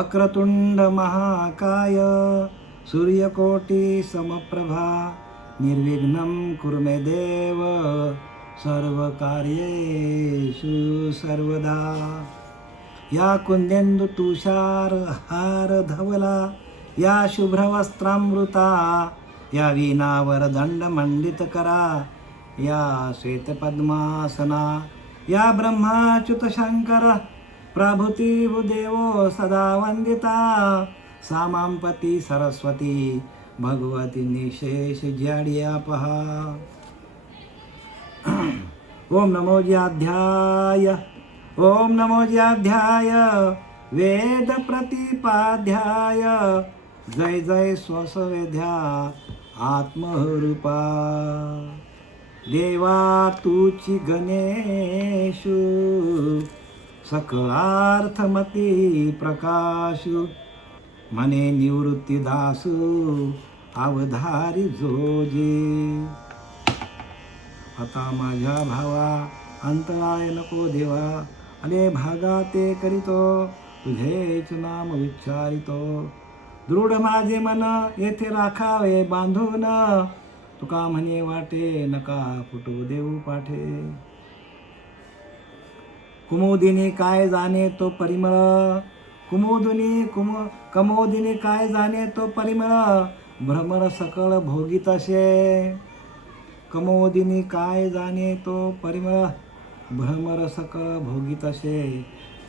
वक्रतुंड महाकाय सूर्यकोटि समप्रभा निर्विघ्नं कुरु मे देव सर्वकार्येषु सर्वदा। या कुंदेंदु तुषार हार धवला या शुभ्रवस्त्रामृता या वीणावर दंड मंडित करा या श्वेतपद्मासना या ब्रह्माच्युत शंकर प्रभृती भूदेवो सदा वंदिता सामांपती सरस्वती भगवती निशेष ज्याडिया पहा। ओम नमो ज्याध्याय ओम नमो ज्याध्याय वेद प्रतिपाध्याय जय जय स्वसवेद्या आत्मरूपा देवा तुची गणेशु सकलार्थमती प्रकाशु मने निवृत्तीदासु अवधारी जोजे। आता माझ्या भावा अंतराय नको देवा अने भागा ते करीतो तुझेच नाम उच्चारितो दृढ माझे मन येथे राखावे बांधून तुका म्हणे वाटे नका फुटू देऊ पाठे। कुमोदिनी काय जाणे तो परिमळ कमोदिनी काय जाणे तो परिमळ भ्रमर सकळ भोगीत असे। कमोदिनी काय जाणे तो परिमळ भ्रमर सकळ भोगीत असे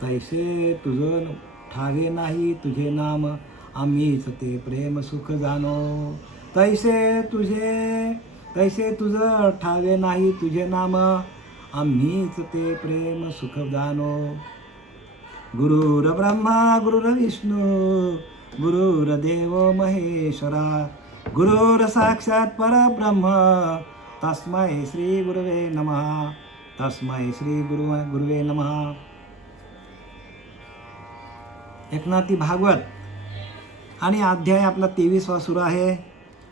तैसे तुझं ठावे नाही तुझे नाम आम्हीच ते प्रेम सुख जाणो। तैसे तुझं ठावे नाही तुझे नाम आम्हीच ते प्रेम सुख जाणो। गुरुर ब्रह्मा गुरुर विष्णू गुरुर्देव महेश्वरा गुरुर साक्षात परब्रह्म तस्मै श्री गुरुवे नमः तस्मै श्री गुरुवे नमः। एकनाथी भागवत आणि अध्याय आपला 23वा सुरू आहे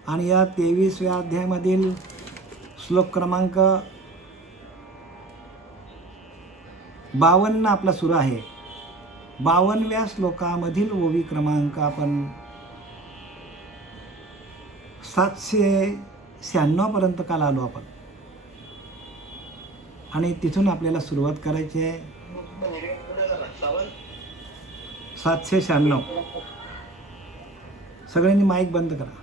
आणि या 23व्या अध्यायामधील श्लोक क्रमांक 52 आपला सुरू आहे। 52व्या श्लोकामधील ओवी क्रमांक आपण 796 पर्यंत काल आलो आपण आणि तिथून आपल्याला सुरुवात करायची आहे 796। सगळ्यांनी माईक बंद करा।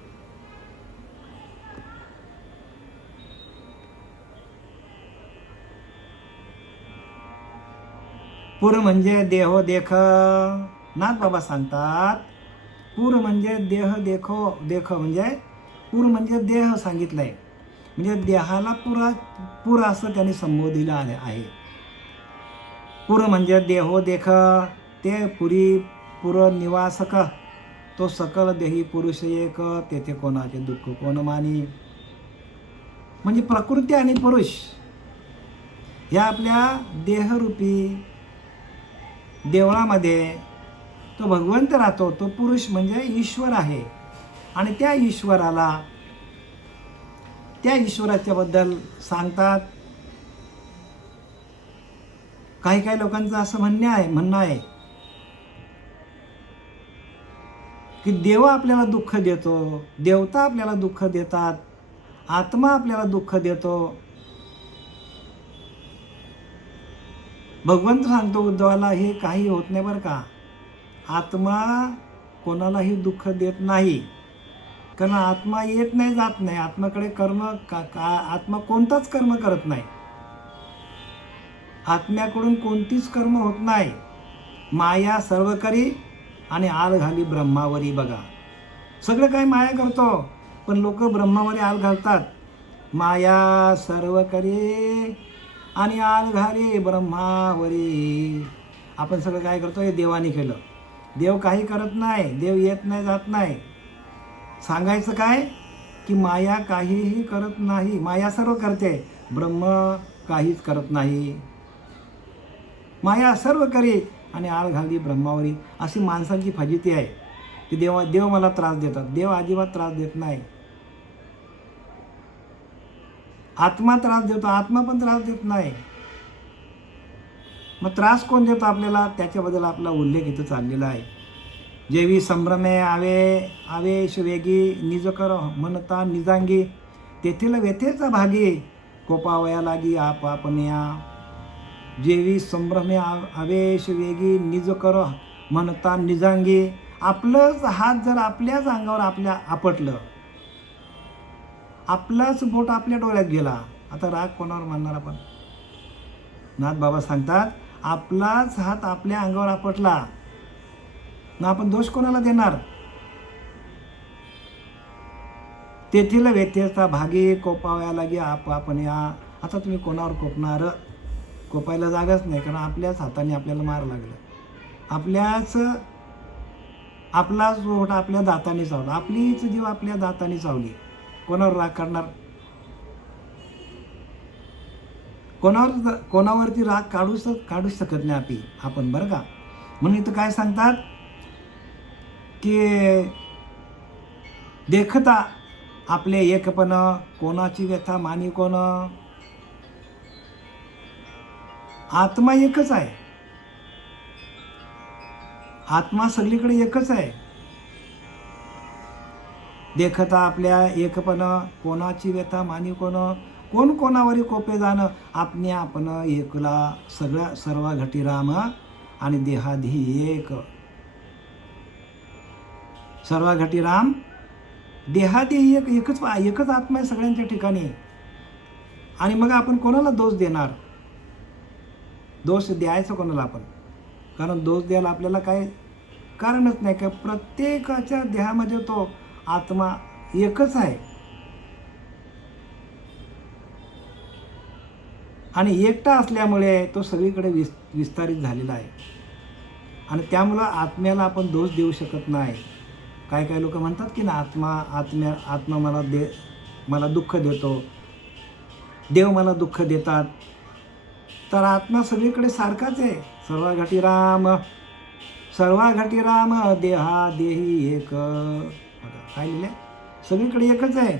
पूर म्हणजे देहो देख नाथ बाबा सांगतात पूर म्हणजे देह देख म्हणजे पूर म्हणजे देह सांगितलंय म्हणजे देहाला पूर असं त्यांनी संबोधिलं आहे। पूर म्हणजे देहो देख ते पुर निवासक तो सकल देही पुरुष एक तेथे कोणाचे दुःख कोण मानी। म्हणजे प्रकृती आणि पुरुष या आपल्या देहरूपी देवळामध्ये तो भगवंत राहतो। तो पुरुष म्हणजे ईश्वर आहे आणि त्या ईश्वराच्या बद्दल सांगतात। काही लोकांचं असं म्हणणं आहे की देव आपल्याला दुःख देतो देवता आपल्याला दुःख देतात आत्मा आपल्याला दुःख देतो। भगवंत सांगतो उद्धवाला हे काही होत नाही बरं का आत्मा कोणालाही दुःख देत नाही कारण आत्मा येत नाही जात नाही आत्म्याकडे कर्म आत्मा कोणताच कर्म करत नाही आत्म्याकडून कोणतीच कर्म होत नाही। माया सर्व करी आणि आल घाली ब्रह्मावरी बघा सगळं काय माया करतो पण लोक ब्रह्मावरी आल घालतात। माया सर्व करी आणि आल घाली ब्रह्मावरी आपण सगळं काय करतो हे देवाने केलं। देव काही करत नाही देव येत नाही जात नाही। सांगायचं काय की माया काहीही करत नाही माया सर्व करते ब्रह्म काहीच करत नाही। माया सर्व करी आणि आळ घाली ब्रह्मावरी अशी माणसांची फजिती आहे की देव मला त्रास देतात। देव अजिबात त्रास देत नाही। आत्मा त्रास देतो आत्मा पण त्रास देत नाही। मग त्रास कोण देतो आपल्याला त्याच्याबद्दल आपला उल्लेख इथं चाललेला आहे। जेवी संभ्रमे आवेश वेगी निज कर म्हणता निजांगी, तेथील व्यथेचा भागी कोपावया लागी आपण्या. जेवी संभ्रमे आवेश वेगी निज कर म्हणता निजांगी, आपलंच हात जर आपल्याच अंगावर आपल्या आपटलं, आपलाच बोट आपल्या डोळ्यात गेला, आता राग कोणावर मानणार आपण? नाथ बाबा सांगतात, आपलाच हात आपल्या अंगावर आपटला ना आपण दोष कोणाला देणार? तेथील व्यथेचा भागी कोपावया लागी आपण्या. आता तुम्ही कोणावर कोपणार? कोपायला जागाच नाही, कारण आपल्याच हाताने आपल्याला मार लागला, आपलाच बोट आपल्या दाताने चावला, आपलीच जीव आपल्या दाताने चावली. कोणावर राग करणार? कोणावरती राग काढू शकत नाही आपण, बरं का. म्हणून इथं काय सांगतात की देखता आपले एकपण, कोणाची व्यथा मानी कोण. आत्मा एकच आहे, आत्मा सगळीकडे एकच आहे. देखता आपल्या एकपण, कोणाची व्यथा मानी कोण. कोण कोणावरी कोपे जाणं, आपणे आपण एकला सर्व घटी राम आणि देहाधी एक. सर्व घटी राम, देहादी एकच आत्मा आहे सगळ्यांच्या ठिकाणी. आणि मग आपण कोणाला दोष देणार? दोष द्यायचं कोणाला आपण? कारण दोष द्यायला आपल्याला काय कारणच नाही का. प्रत्येकाच्या देहामध्ये तो आत्मा एकच आहे आणि एकटा असल्यामुळे तो सगळीकडे विस्तारित झालेला आहे. आणि त्यामुळं आत्म्याला आपण दोष देऊ शकत नाही. काही लोक म्हणतात की ना, आत्मा मला दुःख देतो, देव मला दुःख देतात. तर आत्मा सगळीकडे सारखाच आहे. सर्व घटी राम देहा देही एक. काय लिहिलंय? सगळीकडे एकच आहे.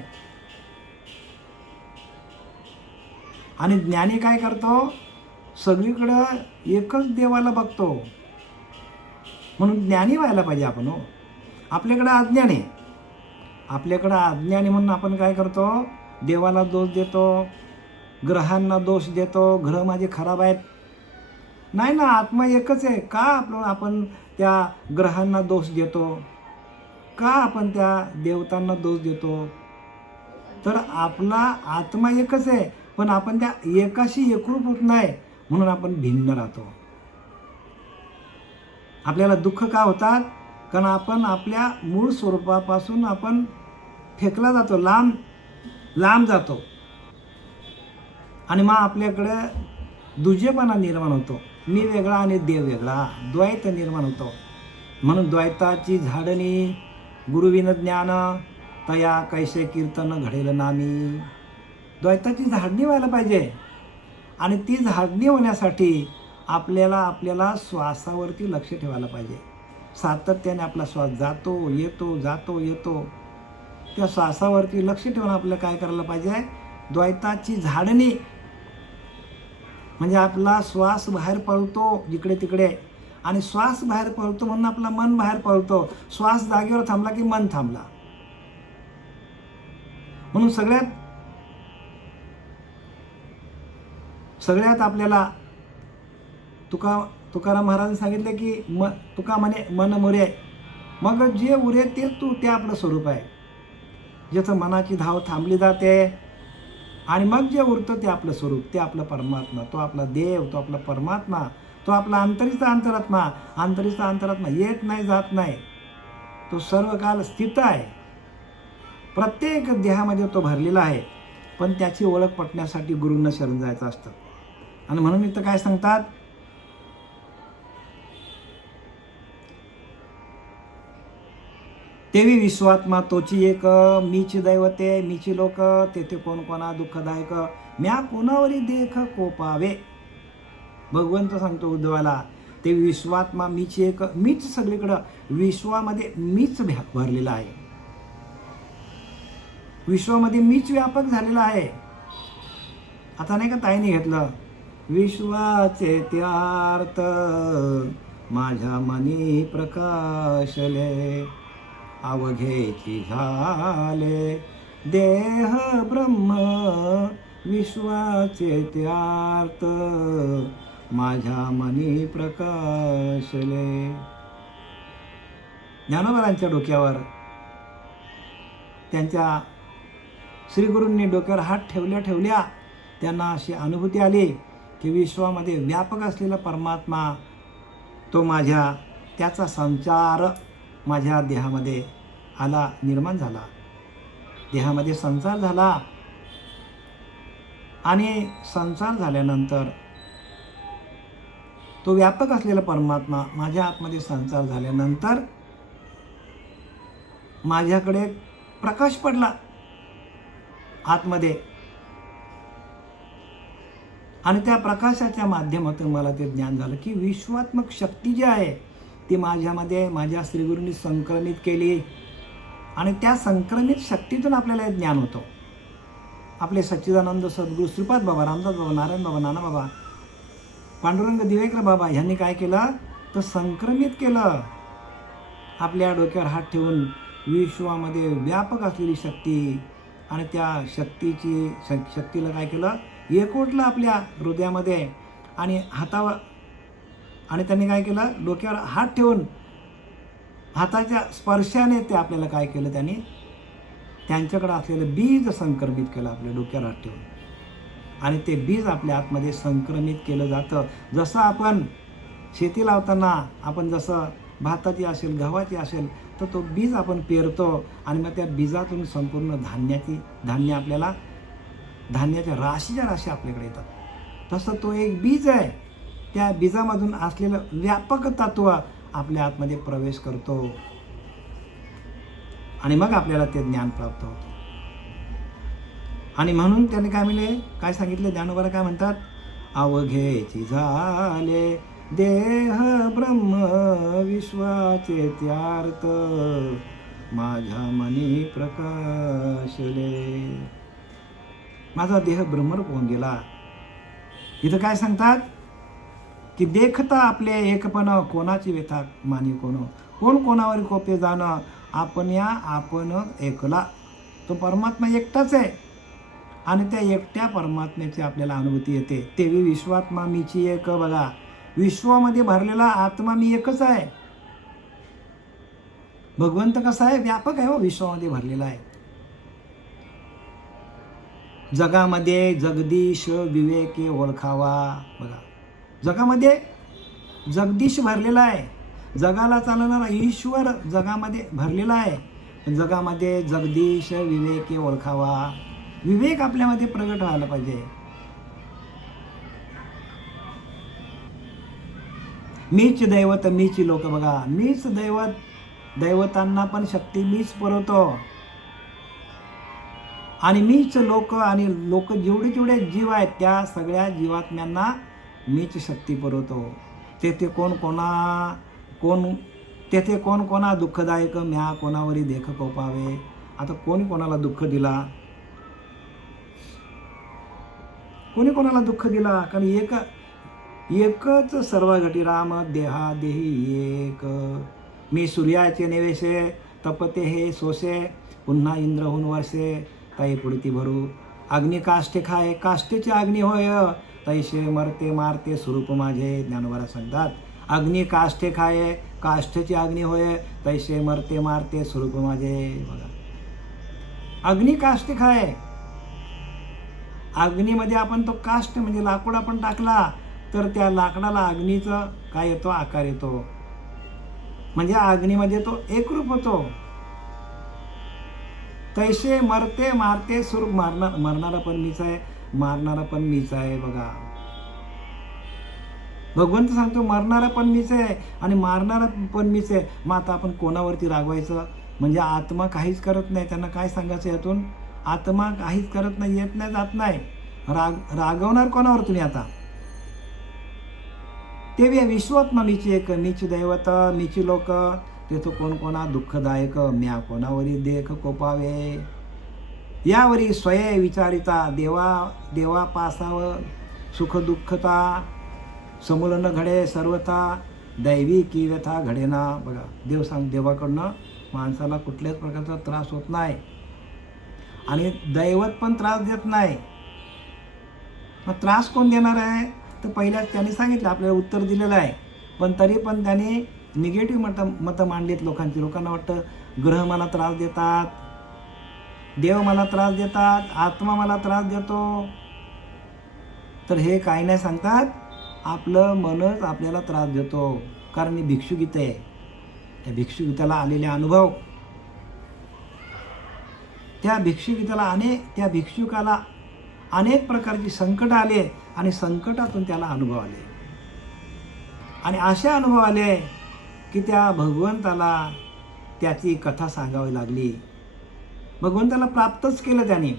आणि ज्ञानी काय करतो? सगळीकडं एकच देवाला बघतो. म्हणून ज्ञानी व्हायला पाहिजे आपण. हो, आपल्याकडं अज्ञान आहे. म्हणून आपण काय करतो? देवाला दोष देतो, ग्रहांना दोष देतो. ग्रह माझे खराब आहेत. नाही ना, आत्मा एकच आहे. का आपण त्या ग्रहांना दोष देतो? का आपण त्या देवतांना दोष देतो? तर आपला आत्मा एकच आहे, पण आपण त्या एकाशी एकरूप होत नाही, म्हणून आपण भिन्न राहतो. आपल्याला दुःख का होतात? कारण आपण आपल्या मूळ स्वरूपापासून आपण फेकला जातो, लांब जातो. आणि मग आपल्याकडे दुजेपणा निर्माण होतो. मी वेगळा आणि देव वेगळा, द्वैत निर्माण होतो. म्हणून द्वैताची झाडणी गुरुविन ज्ञान, तया कैसे कीर्तन घडेल नामी. द्वैताची झाडणी व्हायला पाहिजे. आणि ती झाडणी होण्यासाठी आपल्याला श्वासावरती लक्ष ठेवायला पाहिजे. सातत्याने आपला श्वास जातो येतो. त्या श्वासावरती लक्ष ठेवून आपल्याला काय करायला पाहिजे? द्वैताची झाडणी. म्हणजे आपला श्वास बाहेर पळतो जिकडे तिकडे, आणि श्वास बाहेर पळतो म्हणून आपला मन बाहेर पळतो. श्वास जागेवर थांबला की मन थांबला. म्हणून सगळ्यात आपल्याला तुकाराम महाराजांनी सांगितले की तुका म्हणे मन मुरे. मग जे उरे ते ते आपलं स्वरूप आहे, ज्याचं मनाची धाव थांबली जाते. आणि मग जे उरतं ते आपलं स्वरूप, ते आपलं परमात्मा, तो आपला देव, तो आपला परमात्मा, तो आपला अंतरीचा अंतरात्मा येत नाही जात नाही. तो सर्व काल स्थित आहे. प्रत्येक देहामध्ये तो भरलेला आहे. पण त्याची ओळख पटण्यासाठी गुरूंना शरण जायचं असतं. आणि म्हणून इथं काय सांगतात? तेवी विश्वात्मा तोची एक, मीची दैवते मीची लोक, तेथे कोण कोणा दुःखदायक, म्या कोणावरी देख कोपावे. भगवंत सांगतो उद्धवाला, ते विश्वात्मा मीची एक, मीच सगळीकडं, विश्वामध्ये मीच भरलेला आहे. विश्वामध्ये मीच व्यापक झालेला आहे. आता नाही का ताईने घेतलं, विश्वाचे त्यार्थ माझ्या मनी प्रकाशले. अवघेची झाले देह ब्रह्म विश्वाचे त्यार्थ, माझ्या मनी प्रकाशले. ज्ञानोबारांच्या डोक्यावर त्यांच्या श्रीगुरूंनी डोक्यावर हात ठेवल्या ठेवल्या त्यांना अशी अनुभूती आली की विश्वामध्ये व्यापक असलेला परमात्मा तो त्याचा संचार माझ्या देहामध्ये आला, निर्माण झाला. देहामध्ये संचार झाला आणि संचार झाल्यानंतर तो व्यापक असलेला परमात्मा माझ्या आतमध्ये संचार झाल्यानंतर माझ्याकडे प्रकाश पडला आतमध्ये आणि त्या प्रकाशाच्या माध्यमातून मला ते ज्ञान झालं की विश्वात्मक शक्ती जी आहे ती माझ्यामध्ये माझ्या श्रीगुरूंनी संक्रमित केली आणि त्या संक्रमित शक्तीतून आपल्याला हे ज्ञान होतं. आपले सच्चिदानंद सद्गुरू श्रीपाद बाबा, रामदास बाबा, नारायण बाबा, नाना बाबा, पांडुरंग दिवेकर बाबा ह्यांनी काय केलं तर संक्रमित केलं. आपल्या डोक्यावर हात ठेवून विश्वामध्ये व्यापक असलेली शक्ती आणि त्या शक्तीला काय केलं, एकवटलं आपल्या हृदयामध्ये आणि हातावर. आणि त्यांनी काय केलं, डोक्यावर हात ठेवून हाताच्या स्पर्शाने ते आपल्याला काय केलं, त्यांनी त्यांच्याकडे असलेलं बीज संक्रमित केलं आपल्या डोक्यावर हात ठेवून. आणि ते बीज आपल्या आतमध्ये संक्रमित केलं जातं. जसं आपण शेती लावताना आपण जसं भाताची असेल, गव्हाची असेल, तर तो बीज आपण पेरतो आणि मग त्या बीजातून संपूर्ण धान्य आपल्याला धान्याच्या राशीच्या राशी आपल्याकडे येतात. तसं तो एक बीज आहे. त्या बीजामधून असलेलं व्यापक तत्व आपल्या आतमध्ये प्रवेश करतो आणि मग आपल्याला ते ज्ञान प्राप्त होतं. आणि म्हणून त्याने काय सांगितले, ज्ञानोबा काय म्हणतात, अवघेची झाले देह ब्रह्म विश्वाचे त्यार्थ, माझ्या मनी प्रकाशले. माझा देह ब्रह्मरूप होऊन गेला. इथं काय सांगतात की देखता आपले एकपण कोणाची व्यथा मानी कोण कोणावर कोपे जाणं, आपण एकला. तो परमात्मा एकटाच आहे आणि त्या एकट्या परमात्म्याची आपल्याला अनुभूती येते. तेवी विश्वात्मा मीची एक. बघा, विश्वामध्ये भरलेला आत्मा मी एकच आहे. भगवंत कसा आहे, व्यापक आहे हो, विश्वामध्ये भरलेला आहे. जगामध्ये जगदीश विवेके ओळखावा. बघा, जगामध्ये जगदीश भरलेला आहे. जगाला चालवणारा ईश्वर जगामध्ये भरलेला आहे. जगामध्ये जगदीश विवेके ओळखावा. विवेक आपल्यामध्ये प्रगट व्हायला पाहिजे. मीच दैवत मीच लोक. बघा, मीच दैवत, दैवतांना पण शक्ती मीच पुरवतो आणि मीच लोक, आणि लोक जेवढे जीव आहेत त्या सगळ्या जीवात्म्यांना मीच शक्ती पुरवतो. तेथे कोण कोणा दुःखदायक म्या कोणावरी देख कोपावे. आता कोणाला दुःख दिला, कोणाला दुःख दिला, कारण एकच सर्व घटी राम देहा देही एक. मी सूर्याचे निवेशे तपते हे सोसे, पुन्हा इंद्रहून वर्षे ताई पुढती भरू. अग्नी काष्टे खाय काष्टेची अग्नी होय, तैसे मरते मारते स्वरूप माझे. ज्ञानोबा सांगतात, अग्नी काष्टे खाय काष्टेची अग्नी होय, तैसे मरते मारते स्वरूप माझे. बघा, अग्नी काष्टे खाय. अग्नीमध्ये आपण तो काष्ट म्हणजे लाकूड आपण टाकला तर त्या लाकडाला अग्नीचं काय येतो, आकार येतो. म्हणजे अग्नीमध्ये तो एकरूप होतो. तैसे मरते मारते स्वरूप. मरणारा पण मीच आहे, मारणारा पण मीच आहे. बघा, भगवंत सांगतो मरणारा पण मीच आहे आणि मारणारा पण मीच आहे. मग आता आपण कोणावरती रागवायचं? म्हणजे आत्मा काहीच करत नाही. त्यांना काय सांगायचं यातून? आत्मा काहीच करत नाही, येत नाही, जात नाही. रागवणार कोणावर तुम्ही आता? ते विश्वात्मा मीची एक. मीची दैवत मीची लोक. तेथं कोणा दुःखदायक म्या कोणावरी देख कोपावे. यावरी स्वये विचारिता देवा पासाव सुख दुःखता. समूलन घडे सर्वता दैवी की व्यथा घडेना. बघा, देवाकडनं माणसाला कुठल्याच प्रकारचा त्रास होत नाही आणि दैवत पण त्रास देत नाही. मग त्रास कोण देणार आहे? तर पहिल्याच त्यांनी सांगितलं, आपल्याला उत्तर दिलेलं आहे. पण तरी पण त्यांनी निगेटिव्ह मतं मांडलीत लोकांची. लोकांना वाटतं ग्रह मला त्रास देतात, देव मला त्रास देतात, आत्मा मला त्रास देतो. तर हे काही नाही सांगतात, आपलं मनच आपल्याला त्रास देतो. कारण ही भिक्षुगीत आहे. त्या भिक्षुगीताला आलेले अनुभव, त्या भिक्षुकाला अनेक प्रकारची संकट आले आणि संकटातून त्याला अनुभव आले. आणि असे अनुभव आले की त्या भगवंताला त्याची कथा सांगावी लागली. भगवंताला प्राप्तच केलं त्याने.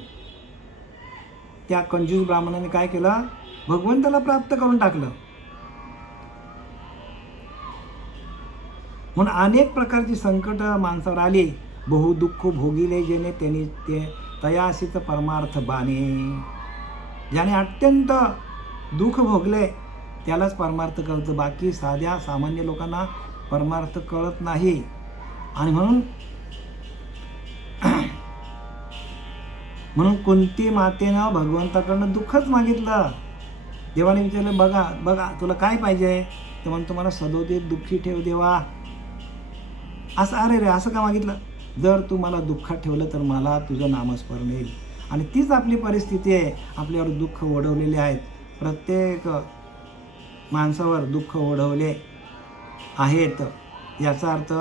त्या कंजूस ब्राह्मणाने काय केलं? भगवंताला प्राप्त करून टाकलं. म्हणून अनेक प्रकारची संकट माणसावर आली. बहु दुःख भोगिले जेणे त्यांनी ते तयासीच परमार्थ बाणे. ज्याने अत्यंत दुःख भोगले त्यालाच परमार्थ कळतं. बाकी साध्या सामान्य लोकांना परमार्थ कळत नाही. आणि म्हणून कुंती मातेनं भगवंताकडनं दुःखच मागितलं. देवाने विचारलं, बघा तुला काय पाहिजे? तर म्हणतो, मला सदोदित दुःखी ठेव देवा. असं, अरे रे, असं का मागितलं? जर तू मला दुःखात ठेवलं तर मला तुझं नामस्मरण येईल. आणि तीच आपली परिस्थिती आहे. आपल्यावर दुःख ओढवलेले आहेत. प्रत्येक माणसावर दुःख ओढवले आहेत. याचा अर्थ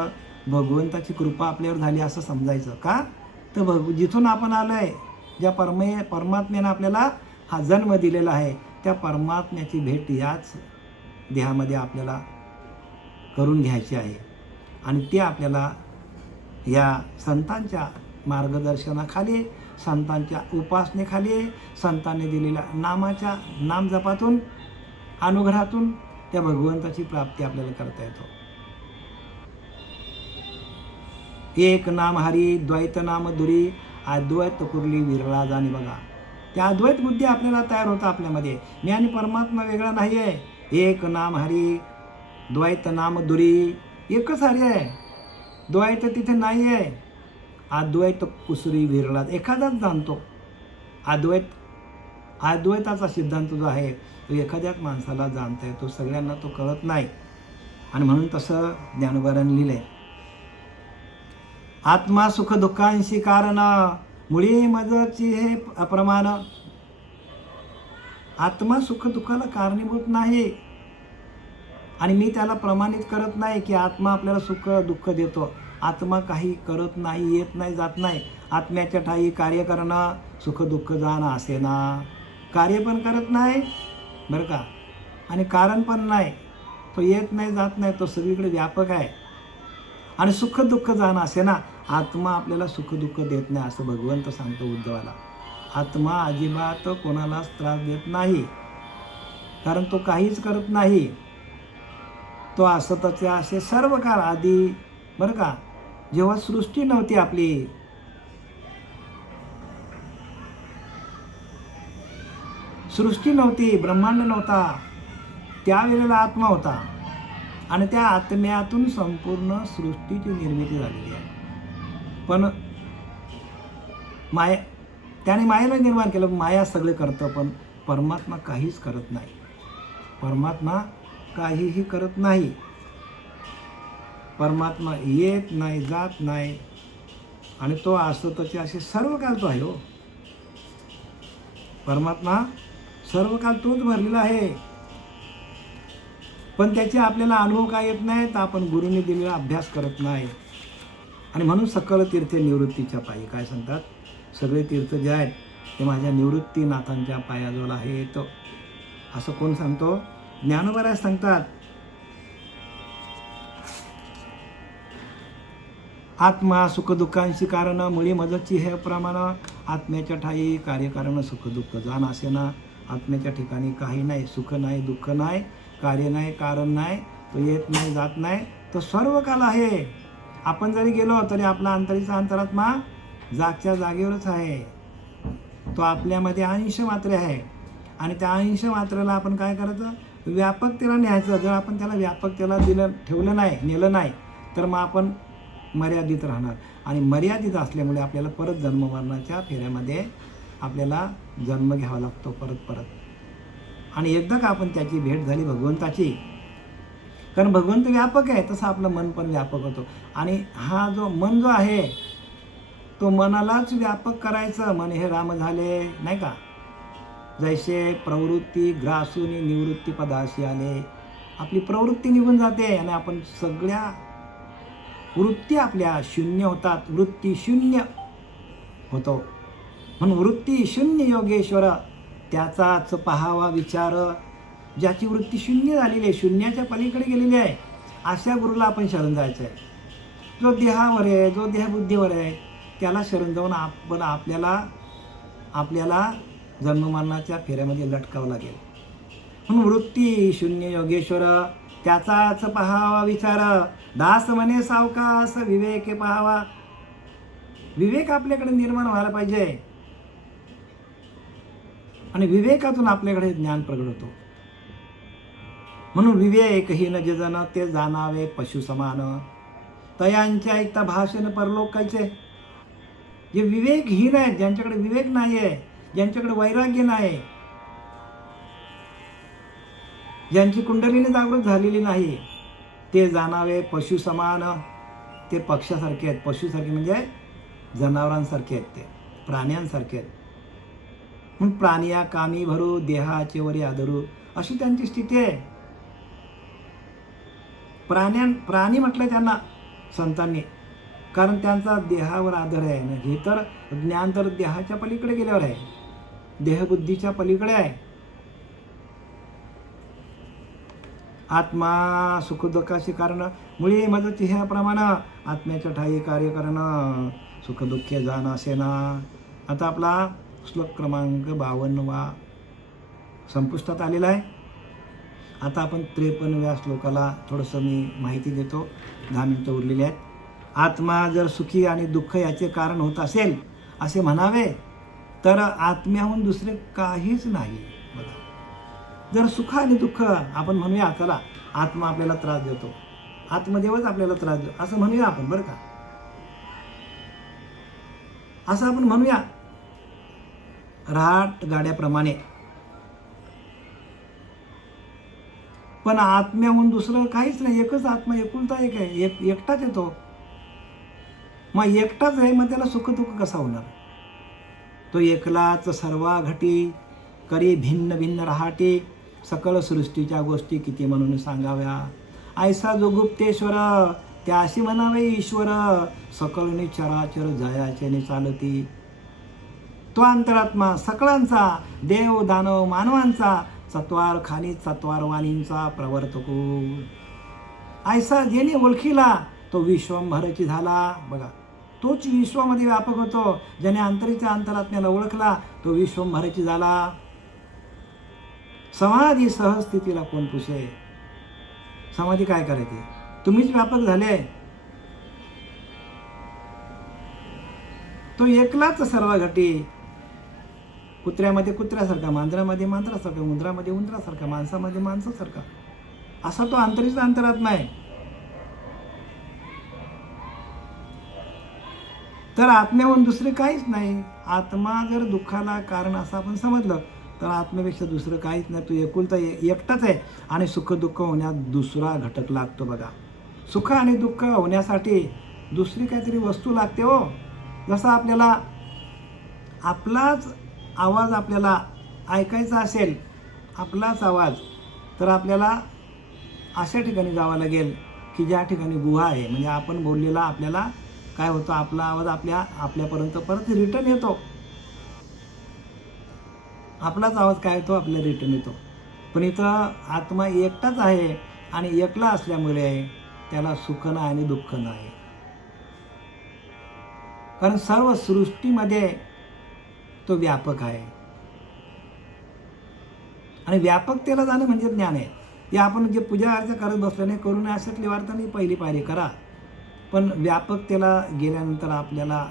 भगवंताची कृपा आपल्यावर झाली असं समजायचं. का? तर जिथून आपण आलोय, ज्या परमात्म्यानं आपल्याला हा जन्म दिलेला आहे, त्या परमात्म्याची भेट याच देहामध्ये आपल्याला करून घ्यायची आहे. आणि ते आपल्याला या संतांच्या मार्गदर्शनाखाली, संतांच्या उपासनेखाली, संतांनी दिलेल्या नामजपातून, अनुग्रहातून त्या भगवंताची प्राप्ती आपल्याला करता येतो. एक नाम हरी, द्वैत नाम दुरी, अद्वैत कुर्ली विरळा जाणी. बघा, त्या अद्वैत बुद्धी आपल्याला तयार होतं आपल्यामध्ये. मी आणि परमात्मा वेगळा नाही आहे. एक नाम हरी, द्वैत नाम दुरी. एकच हरी आहे, द्वैत तिथे नाही आहे. अद्वैत कुसरी विरळा, एखादाच जाणतो. अद्वैताचा सिद्धांत जो आहे तो एखाद्याच माणसाला जाणता येतो, सगळ्यांना तो कळत नाही. आणि म्हणून तसं ज्ञानोबारांनी लिहिलंय, आत्मा सुख दुःखांशी कारण, मुळी मजची हे अप्रमाण. आत्मा सुख दुःखाला कारणीभूत नाही आणि मी त्याला प्रमाणित करत नाही की आत्मा आपल्याला सुख दुःख देतो. आत्मा काही करत नाही, येत नाही, जात नाही. आत्म्याच्या ठाई कार्य करणं, सुख दुःख जाणं असे ना. कार्य पण करत नाही बरं का, आणि कारण पण नाही. तो येत नाही, जात नाही, तो सगळीकडे व्यापक आहे. आणि सुख दुःख जाणं असे ना. आत्मा आपल्याला सुख दुःख देत नाही असं भगवंत सांगतो उद्धवाला. आत्मा अजिबात कोणालाच त्रास देत नाही, कारण तो काहीच करत नाही. तो असतचे असे सर्व काळ आधी, बरं का, जेव्हा सृष्टी नव्हती, आपली सृष्टी नव्हती, ब्रह्मांड नव्हता, त्यावेळेला आत्मा होता. आणि त्या आत्म्यातून संपूर्ण सृष्टीची निर्मिती झालेली आहे. पण त्याने मायेला निर्माण केलं. माया सगळे करतं, पण परमात्मा काहीच करत नाही. परमात्मा काहीही करत नाही. परमात्मा येत नाही, जात नाही, आणि तो असतचे असे सर्व काळ तो आहे. हो, परमात्मा सर्व काळ तोच भरलेला आहे. पण त्याचे आपल्याला अनुभव काय येत नाही, तर आपण गुरुने दिलेला अभ्यास करत नाही. आणि म्हणून सकल तीर्थे निवृत्तीच्या पायी. काय सांगतात? सगळे तीर्थ जे आहेत ते माझ्या निवृत्तीनाथांच्या पायाजवळ आहेत. असं कोण सांगतो? ज्ञानोबा सांगतात. आत्मा सुख दुःखांशी कारण, मुळी मजची हे प्रमाण. आत्म्याच्या ठाई कार्य कारण, सुख दुःख जाण असे ना. आत्म्याच्या ठिकाणी काही नाही, सुख नाही, दुःख नाही, कार्य नाही, कारण नाही. तो येत नाही, जात नाही, तो सर्व काल आहे. आपण जरी गेलो तरी आपला अंतरात्मा जागच्या जागेवरच आहे. तो आपल्यामध्ये अंश मात्र आहे. आणि त्या अंश मात्राला आपण काय करायचं? व्यापकतेला न्यायचं. जर आपण त्याला व्यापकतेला ठेवलं नाही, नेलं नाही, तर मग आपण मर्यादित राहणार. आणि मर्यादित असल्यामुळे आपल्याला परत जन्ममरणाच्या फेऱ्यामध्ये आपल्याला जन्म घ्यावा लागतो परत. आणि एकदा का आपण त्याची भेट झाली भगवंताची, कारण भगवंत व्यापक आहे, तसं आपलं मन पण व्यापक होतो. आणि हा जो मन जो आहे तो मनालाच व्यापक करायचं. मन हे राम झाले, नाही का? जैसे प्रवृत्ती ग्रासून निवृत्ती पदाशी आले. आपली प्रवृत्ती निघून जाते आणि आपण सगळ्या वृत्ती आपल्या शून्य होतात. वृत्ती शून्य होतो. म्हणून वृत्ती शून्य योगेश्वर, त्याचाच पहावा विचार. ज्याची वृत्ती शून्य झालेली आहे, शून्याच्या पलीकडे गेलेली आहे, अशा गुरुला आपण शरण जायचं आहे. जो देहावर आहे, जो देहबुद्धीवर आहे, त्याला शरण जाऊन आपण आपल्याला जन्ममरणाच्या फेऱ्यामध्ये लटकावं लागेल. म्हणून वृत्ती शून्य योगेश्वर, त्याचाच पहावा विचार. दास म्हणे सावकाश विवेके पहावा. विवेक आपल्याकडे निर्माण व्हायला पाहिजे आणि विवेकातून आपल्याकडे ज्ञान प्रगट होतो. म्हणून विवेकहीन जे जन ते जाणावे पशु समान. तयांच्या ऐकता भाषण परलोक कायचे. जे विवेकहीन आहेत, ज्यांच्याकडे विवेक नाही आहे, ज्यांच्याकडे वैराग्य नाही, ज्यांची कुंडलीने जागृत झालेली नाही, ते जाणावे पशु समान. ते पक्षासारखे आहेत. पशुसारखे म्हणजे जनावरांसारखे आहेत, ते प्राण्यांसारखे आहेत. म्हणून प्राणिया कामी भरू देहाचे वरी आदरू, अशी त्यांची स्थिती आहे. प्राणी म्हटलं त्यांना संतांनी, कारण त्यांचा देहावर आदर आहे. हे तर ज्ञान तर देहाच्या पलीकडे गेल्यावर आहे, देहबुद्धीच्या पलीकडे आहे. आत्मा सुखदुःखाचे कारण मुळे मदत ह्याप्रमाणे आत्म्याच्या ठाई कार्य करणं सुखदुःखे जाण असेना. आता आपला श्लोक क्रमांक 52 संपुष्टात आलेला आहे. आता आपण 53व्या श्लोकाला थोडंसं मी माहिती देतो. 10 मिनिटं उरलेली आहेत. आत्मा जर सुखी आणि दुःख याचे कारण होत असेल असे म्हणावे तर आत्म्याहून दुसरे काहीच नाही. बघा, जर सुख आणि दुःख आपण म्हणूया, चला आत्मा आपल्याला त्रास देतो, आत्मदेवच आपल्याला त्रास देतो असं म्हणूया आपण, बरं का, असं आपण म्हणूया राट गाड्याप्रमाणे. पण आत्म्याहून दुसरं काहीच नाही, एकच आत्मा, एकुलता एक आहे, एकटाच येतो. मग एकटाच आहे, मग त्याला सुख दुःख कसा होणार. तो एकलाच सर्वा घटी करी भिन्न भिन्न राहाटे. सकळ सृष्टीच्या गोष्टी किती म्हणून सांगाव्या. ऐसा जो गुप्तेश्वर त्याशी म्हणावे ईश्वर. सकळनी चराचर जयाचे नि चालती. तो अंतरात्मा सकळांचा, देव दानव मानवांचा, चत्वार खानी चत्वार वाणींचा प्रवर्तको. ऐसा जेने ओळखीला तो विश्वंभरची झाला. बघा, तोच विश्वामध्ये व्यापक होतो. ज्याने अंतरीच्या अंतरात्म्याला ओळखला तो विश्वंभरची झाला. समाधी सहस्थितीला कोण पुसे. समाधी काय करायची, तुम्हीच व्यापक झाले. तो एकलाच सर्व घटी. कुत्र्यामध्ये कुत्र्यासारखा, मांजरामध्ये मांजरासारखा, उंदरामध्ये उंदरासारखा, माणसामध्ये माणसासारखा, असा तो अंतरीचा अंतरात्मा आहे. तर आत्म्याहून दुसरे काहीच नाही. आत्मा जर दुःखाला कारण असं आपण समजलं तर आत्म्यापेक्षा दुसरं काहीच नाही. तो एकुलता एकटाच आहे. आणि सुख दुःख होण्यात दुसरा घटक लागतो. बघा, सुख आणि दुःख होण्यासाठी दुसरी काहीतरी वस्तू लागते हो. जसं आपल्याला आपलाच आवाज आपल्याला ऐकायचा असेल, आपलाच आवाज, तर आपल्याला अशा ठिकाणी जावं लागेल की ज्या ठिकाणी गुहा आहे. म्हणजे आपण बोललेला आपल्याला काय होतं, आपला आवाज आपल्यापर्यंत परत रिटर्न येतो. आपलाच आवाज काय होतो, आपल्याला रिटर्न येतो. पण इथं आत्मा एकटाच आहे आणि एकला असल्यामुळे त्याला सुख नाही आणि दुःख नाही. कारण सर्व सृष्टीमध्ये तो व्यापक आहे. आणि व्यापकतेला जाणं म्हणजे ज्ञान आहे. हे आपण जे पूजा अर्चा करत बसलो नाही, करू नये अशातली वार्ता नाही, पहिली पायरी करा. पण व्यापकतेला गेल्यानंतर आपल्याला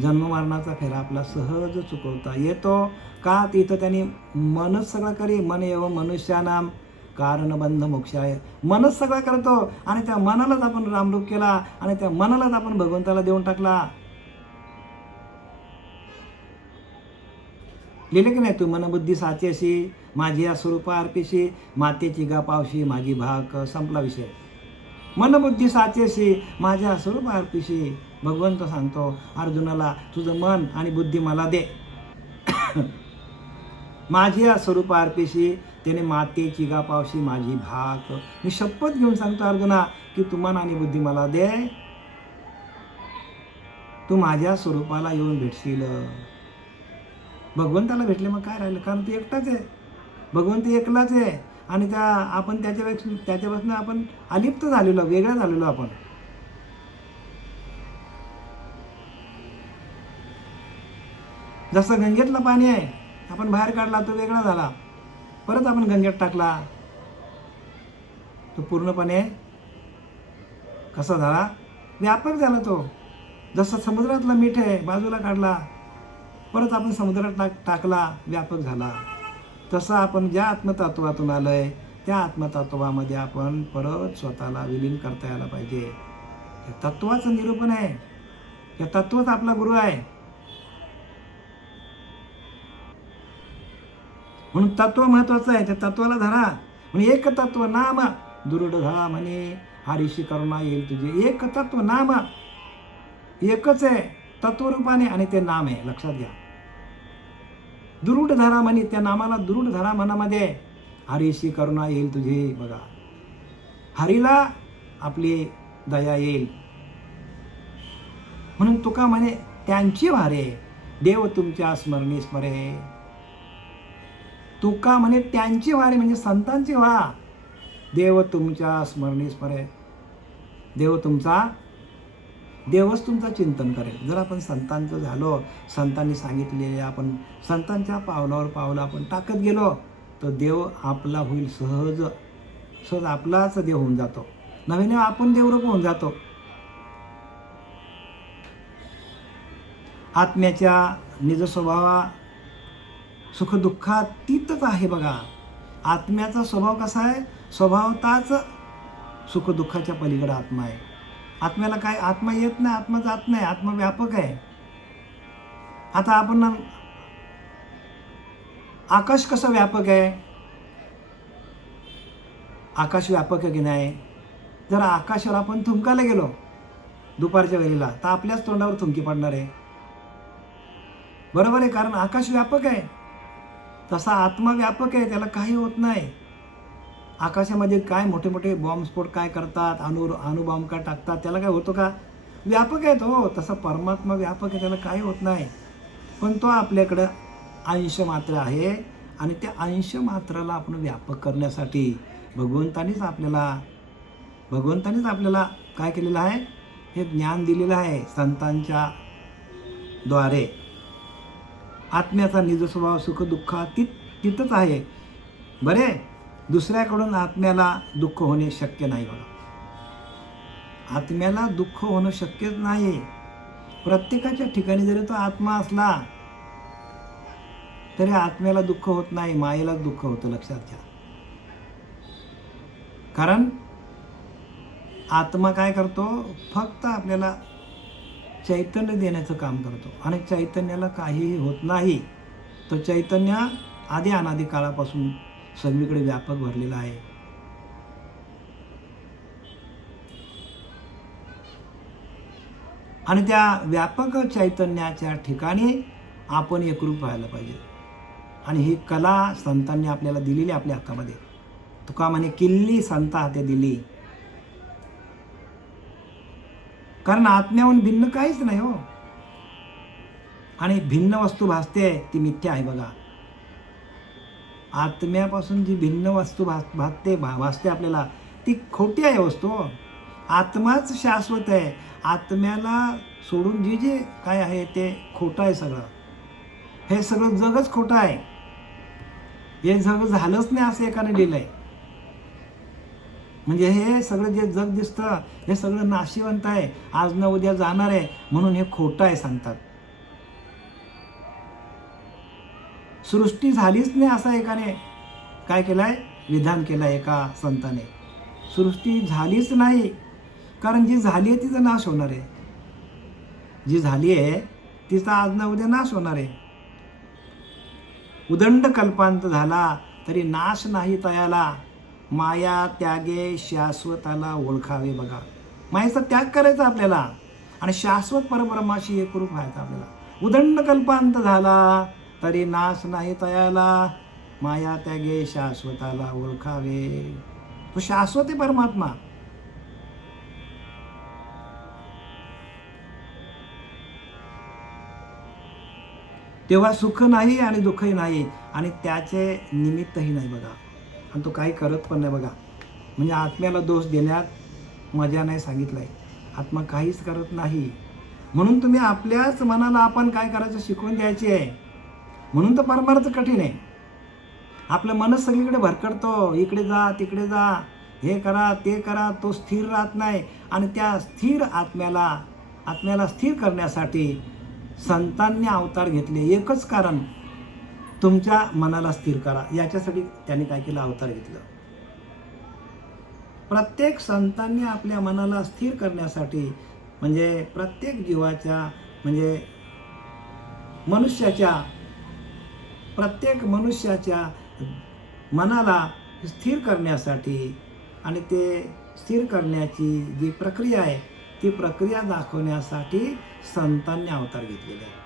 जन्ममरणाचा फेरा आपला सहज चुकवता येतो का? तिथं त्यांनी मनच सगळं करी. मन एवं मनुष्यानाम कारणबंध मोक्षाय. मनच सगळं करतो आणि त्या मनालाच आपण रामरूप केला आणि त्या मनालाच आपण भगवंताला देऊन टाकला. लिहिले की नाही, तू मनबुद्धी साचेशी माझी या स्वरूपा अर्पिशी मातेची गा पावशी माझी भाक. संपला विषय. मनबुद्धी साचेशी माझ्या स्वरूपा अर्पिशी. भगवंत सांगतो अर्जुनाला, तुझं मन आणि बुद्धी मला दे. माझी या स्वरूपा अर्पिशी त्याने मातेची गा पावशी माझी भाक. मी शपथ घेऊन सांगतो अर्जुना की तू मन आणि बुद्धी मला दे, तू माझ्या स्वरूपाला येऊन भेटशील. भगवंताला भेटले मग काय राहिलं? कारण ते एकटाच आहे. भगवंत एकलाच आहे आणि आपण त्याच्यापासून आपण अलिप्त झालेलो, वेगळा झालेलो आपण. जसं गंगेतलं पाणी आहे, आपण बाहेर काढला तो वेगळा झाला, परत आपण गंगेत टाकला, तो पूर्णपणे कसा झाला? व्यापक झाला तो. जसं समुद्रातलं मीठ आहे, बाजूला काढला, परत आपण समुद्रात टाकला, व्यापक झाला. तसं आपण ज्या आत्मतत्वातून आलोय त्या आत्मतत्वामध्ये आपण परत स्वतःला विलीन करता यायला पाहिजे. त्या तत्वाचं निरूपण आहे, त्या तत्वच आपला गुरु आहे. म्हणून तत्व महत्वाचं आहे. त्या तत्वाला धरा. म्हणजे एक तत्व नाम दुरुड धरा म्हणे हरीशी करुणा येईल तुझे. एक तत्व नाम, एकच आहे तत्वरूपाने आणि ते नाम आहे. लक्षात घ्या. दुरुड धरा म्हणे, त्या नामाला दुरुड धरा मनामध्ये. हरीशी करुणा येईल तुझे. बघा, हरीला आपली दया येईल. म्हणून तुका म्हणे त्यांची वारे देव तुमच्या स्मरणी स्मरे. तुका म्हणे त्यांची वारे म्हणजे संतांची व्हा. देव तुमच्या स्मरणी स्मरे. देवच तुमचा चिंतन करेल. जर आपण संतांचं झालो, संतांनी सांगितलेले आपण संतांच्या पावलावर पावलं आपण टाकत गेलो, तर देव आपला होईल. सहज आपलाच देव होऊन जातो. नवीन आपण देवरूप होऊन जातो. आत्म्याच्या निज स्वभावा सुखदुःखातीतच आहे. बघा, आत्म्याचा स्वभाव कसा आहे? स्वभावताच सुखदुःखाच्या पलीकडे आत्मा आहे. आत्म्याला काय आत्मा येत नाही, आत्मा जात नाही, आत्मा व्यापक आहे. आता आपण आकाश कसं व्यापक आहे? आकाश व्यापक आहे की नाही? जर आकाशावर आपण थुंकायला गेलो दुपारच्या वेळेला तर आपल्याच तोंडावर थुंकी पडणार आहे. बरोबर आहे, कारण आकाश व्यापक आहे. तसा आत्मा व्यापक आहे, त्याला काही होत नाही. आकाशामध्ये काय मोठे मोठे बॉम्बस्फोट काय करतात, अणुबॉम्ब काय टाकतात, त्याला काय होतं का? व्यापक आहे तो. तसा परमात्मा व्यापक आहे, त्याला काही होत नाही. पण तो आपल्याकडं अंश मात्र आहे आणि त्या अंश मात्राला आपण व्यापक करण्यासाठी भगवंतानीच आपल्याला काय केलेलं आहे? हे ज्ञान दिलेलं आहे संतांच्या द्वारे. आत्म्याचा निज स्वभाव सुख दुःखातीतच आहे. बरे, दुसऱ्याकडून आत्म्याला दुःख होणे शक्य नाही. बघा, आत्म्याला दुःख होणं शक्यच नाही. प्रत्येकाच्या ठिकाणी जरी तो आत्मा असला तरी आत्म्याला दुःख होत नाही, मायेलाच दुःख होतं. लक्षात घ्या. कारण आत्मा काय करतो? फक्त आपल्याला चैतन्य देण्याचं काम करतो आणि चैतन्याला काहीही होत नाही. तो चैतन्य आधी अनादी काळापासून सगळीकडे व्यापक भरलेला आहे. आणि त्या व्यापक चैतन्याच्या ठिकाणी आपण एकरूप व्हायला पाहिजे. आणि ही कला संतांनी आपल्याला दिलेली आपल्या हातामध्ये. तुका म्हणे किल्ली संता हाते दिली. कारण आत्म्याहून भिन्न काहीच नाही हो. आणि भिन्न वस्तू भासते ती मिथ्या आहे. बघा, आत्म्यापासून जी भिन्न वस्तू भासते आपल्याला ती खोटी आहे वस्तू. आत्माच शाश्वत आहे. आत्म्याला सोडून जे काय आहे ते खोटं आहे सगळं. हे सगळं जगच खोटं आहे. हे जग झालंच नाही असं एकाने लिहिलंय. म्हणजे हे सगळं जे जग दिसतं हे सगळं नाशिवंत आहे, आज ना उद्या जाणार आहे, म्हणून हे खोटं आहे सांगतात. सृष्टी झालीच नाही असं एकाने काय केलंय, विधान केलं एका संताने. सृष्टी झालीच नाही, कारण जी झाली आहे तिचा नाश होणार आहे. जी झाली आहे तिचा आज ना उद्या नाश होणार आहे. उदंड कल्पांत झाला तरी नाश नाही तयाला, माया त्यागे शाश्वताला ओळखावे. बघा, मायेचा त्याग करायचा आपल्याला आणि शाश्वत परब्रह्माशी एकरूप व्हायचं आपल्याला. उदंड कल्पांत झाला तरी नाश नाही तयाला, माया त्यागे शाश्वताला ओळखावे. तो शाश्वत आहे परमात्मा. तेव्हा सुख नाही आणि दुःखही नाही आणि त्याचे निमित्तही नाही. बघा, आणि तो काही करत पण नाही. बघा, म्हणजे आत्म्याला दोष देण्यात मजा नाही सांगितलंय. आत्मा काहीच करत नाही. म्हणून तुम्ही आपल्याच मनाला आपण काय करायचं शिकवून द्यायची आहे. म्हणून तर परमार्थ कठीण आहे. आपलं मनच सगळीकडे भरकडतो, इकडे जा तिकडे जा, हे करा ते करा, तो स्थिर राहत नाही. आणि त्या स्थिर आत्म्याला स्थिर करण्यासाठी संतांनी अवतार घेतले. एकच कारण, तुमच्या मनाला स्थिर करा, याच्यासाठी त्यांनी काय केलं, अवतार घेतलं. प्रत्येक संतांनी आपल्या मनाला स्थिर करण्यासाठी, म्हणजे प्रत्येक जीवाच्या, म्हणजे प्रत्येक मनुष्याच्या मनाला स्थिर करण्यासाठी आणि ते स्थिर करण्याची जी प्रक्रिया आहे ती प्रक्रिया दाखवण्यासाठी संतांनी अवतार घेतलेले आहे.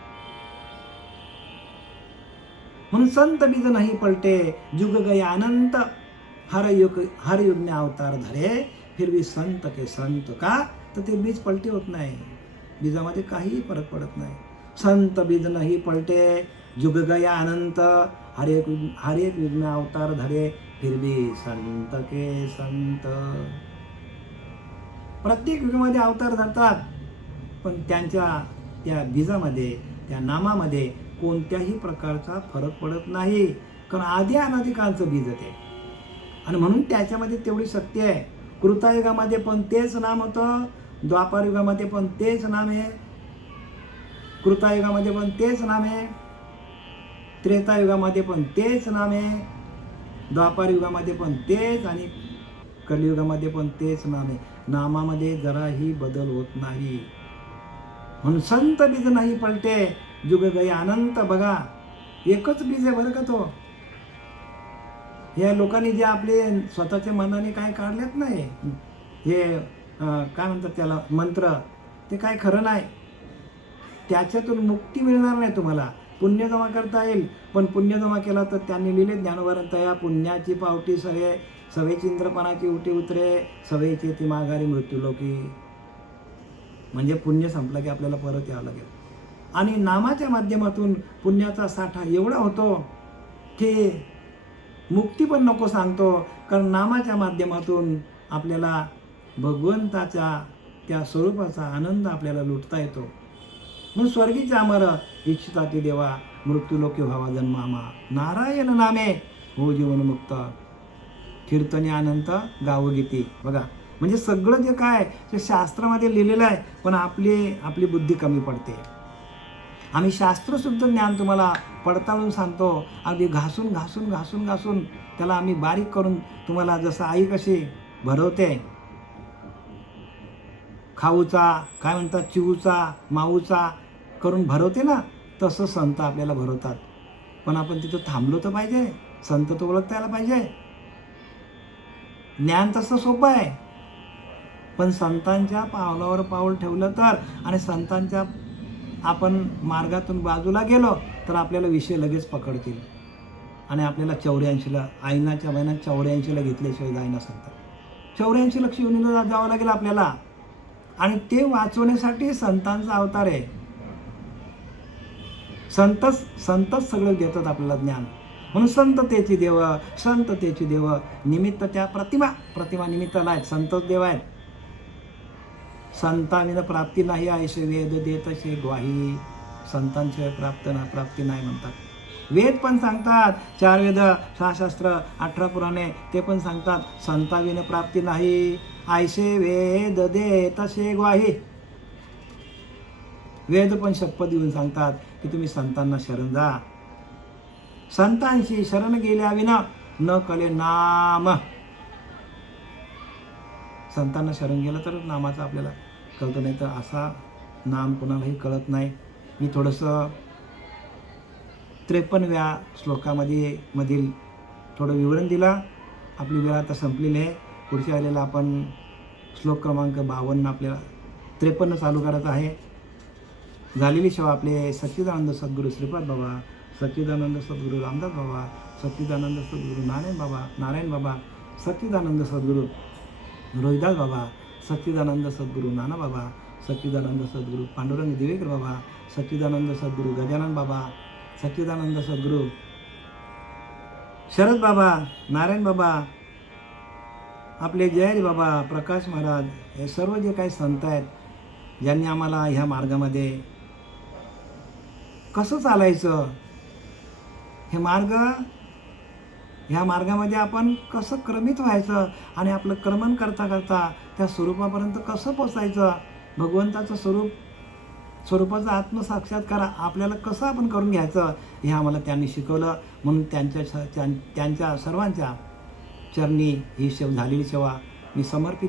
म्हणून संत बीज नाही पलटे, जुग गए अनंत, हर युग में अवतार धरे, फिर भी संत के संत का. तर ते बीज पलटे होत नाही, बीजामध्ये काही फरक पडत नाही. संत बीज नाही पलटे, जुग गया अनंत, हर एक युग में अवतार धरे, फिर भी संत के संत. प्रत्येक युगामध्ये अवतार धरतात, पण त्यांच्या त्या बीजामध्ये, त्या नामामध्ये कोणत्याही प्रकारचा फरक पडत नाही, कारण आधी अनादिकालचं बीज ते. आणि म्हणून त्याच्यामध्ये तेवढी शक्ती आहे. कृतायुगामध्ये पण तेच नाम होतं, द्वापार युगामध्ये पण तेच नाम आहे, कृतायुगामध्ये पण तेच नाम आहे, त्रेतायुगामध्ये पण तेच नाम आहे, द्वापार युगामध्ये पण तेच, आणि कलियुगामध्ये पण तेच नाम आहे. नामामध्ये जराही बदल होत नाही. म्हणून संत बीज नाही पलटे, जुग गए अनंत. बघा, एकच बीज आहे बरं का तो. या लोकांनी जे आपले स्वतःच्या मनाने काय काढलेत नाही, हे काय म्हणतात त्याला, मंत्र, ते काय खरं नाही. त्याच्यातून मुक्ती मिळणार नाही तुम्हाला. पुण्य जमा करता येईल, पण पुण्य जमा केला तर त्यांनी लिहिले ज्ञानोबा, तया पुण्याची पावटी सवेची इंद्रपणाची उठी उतरे, सवेची ती माघारी मृत्यूलोकी. म्हणजे पुण्य संपलं की आपल्याला परत यावं लागेल. आणि नामाच्या माध्यमातून पुण्याचा साठा एवढा होतो की मुक्ती पण नको सांगतो, कारण नामाच्या माध्यमातून आपल्याला भगवंताच्या त्या स्वरूपाचा आनंद आपल्याला लुटता येतो. म्हणून स्वर्गीचे अमर इच्छिता ती देवा, मृत्यूलोकी व्हावा जन्मामा, नारायण नामे हो जीवनमुक्त, कीर्तनी अनंत गावगीती. बघा, म्हणजे सगळं जे काय ते शास्त्रामध्ये लिहिलेलं आहे, पण आपली बुद्धी कमी पडते. आम्ही शास्त्रशुद्ध ज्ञान तुम्हाला पडताळून सांगतो, अगदी घासून त्याला आम्ही बारीक करून तुम्हाला, जसं आई कशी भरवते, खाऊचा काय म्हणतात, चिवचा माऊचा करून भरवते ना, तसं संत आपल्याला भरवतात. पण आपण तिथं थांबलो तर पाहिजे, संत तो ओळखता यायला पाहिजे. ज्ञान तसं सोपं आहे, पण संतांच्या पावलावर पाऊल ठेवलं तर, आणि संतांच्या आपण मार्गातून बाजूला गेलो तर आपल्याला विषय लगेच पकडतील, आणि आपल्याला 84ला आईनाच्या महिन्यात 84ला घेतल्याशिवाय जाईना सांगतात. 84 लक्ष योनीला जावं लागेल आपल्याला, आणि ते वाचवण्यासाठी संतांचा अवतार आहे. संतच सगळं देतात आपल्याला ज्ञान. म्हणून संततेची देव निमित्त त्या प्रतिमा निमित्ताला आहेत, संतच देव आहेत. संतांविना प्राप्ती नाही, ऐसे वेद देतसे ग्वाही. संतांशिवाय प्राप्ती नाही म्हणतात. वेद पण सांगतात, 4 वेद 6 शास्त्र 18 पुराणे ते पण सांगतात, संताविना प्राप्ती नाही, ऐसे वेद देतसे ग्वाही. वेद पण शपथ देऊन सांगतात की तुम्ही संतांना शरण जा. संतांशी शरण गेल्या विना न कले नाम. संतांना शरण गेलं तर नामाचं आपल्याला कळतं, नाही तर असा नाम कोणालाही कळत नाही. मी थोडंसं 53व्या श्लोकामध्ये मधील थोडं विवरण दिला. आपली वेळ आता संपलेली आहे. पुढच्या वेळेला आपण श्लोक क्रमांक 52 आपल्याला 53 चालू करत आहे. झालेली सेवा आपले सच्चिदानंद सद्गुरू श्रीपाद बाबा, सच्चिदानंद सद्गुरू रामदास बाबा, सच्चिदानंद सद्गुरू नारायण बाबा, सच्चिदानंद सद्गुरू रोहिदास बाबा, सच्चिदानंद सद्गुरू नाना बाबा, सच्चिदानंद सद्गुरू पांडुरंग दिवेकर बाबा, सच्चिदानंद सद्गुरू गजानन बाबा, सच्चिदानंद सद्गुरू शरद बाबा, नारायण बाबा, आपले जयहरी बाबा, प्रकाश महाराज, हे सर्व जे काही संत आहेत ज्यांनी आम्हाला ह्या मार्गामध्ये कसं चालायचं, ह्या मार्गामध्ये आपण कसं क्रमित व्हायचं आणि आपलं क्रमण करता करता त्या स्वरूपापर्यंत कसं पोचायचं, भगवंताचं स्वरूपाचा आत्मसाक्षात्कार आपल्याला कसं आपण करून घ्यायचं, हे आम्हाला त्यांनी शिकवलं. म्हणून त्यांच्या सर्वांच्या चरणी ही झालेली सेवा मी समर्पित